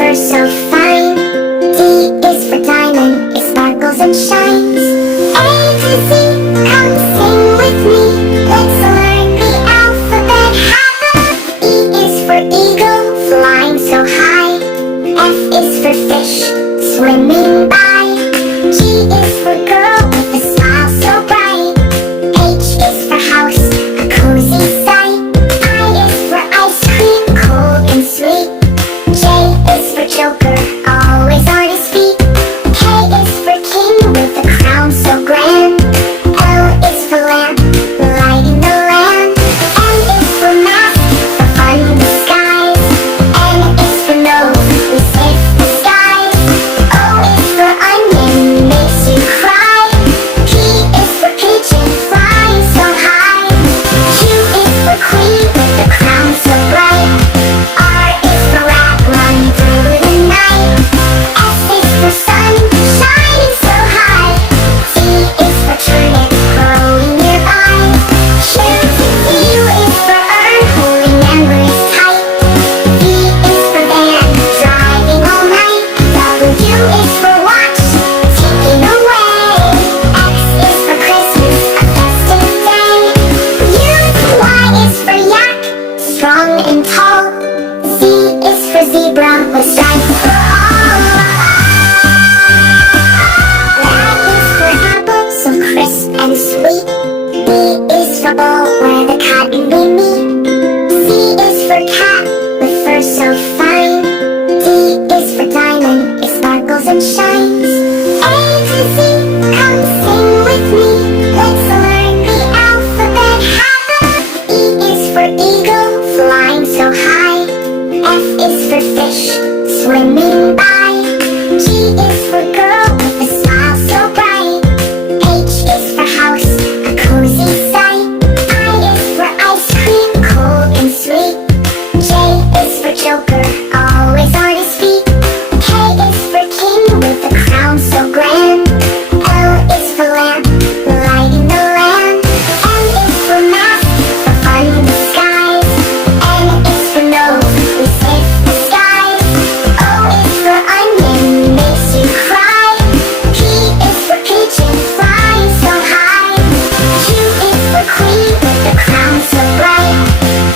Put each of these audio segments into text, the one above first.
fur so fine. D is for diamond, it sparkles and shines. A to Z, come sing with me. Let's learn the alphabet. E is for eagle, flying so high. F is for fish, swimming by. G is for girl, with a smile so bright. H is for house, a cozy sight. I is for ice cream, cold and sweet. J is for joker, always on his feet. K is for king, with a crown so grand. L is for lamp, lighting the land. M is for mask, for fun in the skies. N is for nose, we sniff the skies. O is for onion, makes you cry. P is for pigeon, flying so high. Q is for queen, with the crown so bright. R is for rat, run through the night. S is for sun, shining so high. T is for turnip, growing nearby. U is for earth, holding memories tight. V is for van, driving all night. W is for watch, ticking away. X is for Christmas, a festive day. Y is for yak, strong and tall. Z is for zebra, with stripes for all. That is for apple, so crisp and sweet. B is for bowl, where the cotton we meet. C is for cat, with fur so fine. D is for diamond, it sparkles and shines. A to Z, come sing with me. Let's learn the alphabet. E is for eagle, flying so high. F is for fish, swimming by. G is for girl, with a smile so bright. H is for house, a cozy sight. I is for ice cream, cold and sweet. J is for joker, always on his feet. K is for king, with a crown so grand. L is for lamp, lighting the land. M is for mask, for fun in the skies. N is for nose, we sniff the skies. O is for onion, makes you cry. P is for pigeon, flying so high. Q is for queen, with the crown so bright.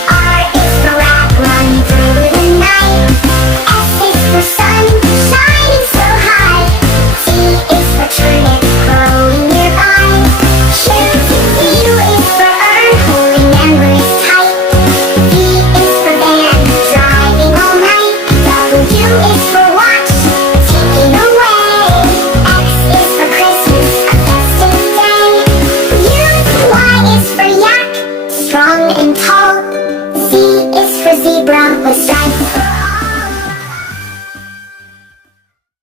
R is for rat, run through the night. S is for sun, shining so high. T is for turnip, growing nearby. U is for earth, holding memories tight. V is for van, driving all night. W is for watch, ticking away. X is for Christmas, a festive day. Y is for yak, strong and tall. Z is for zebra, with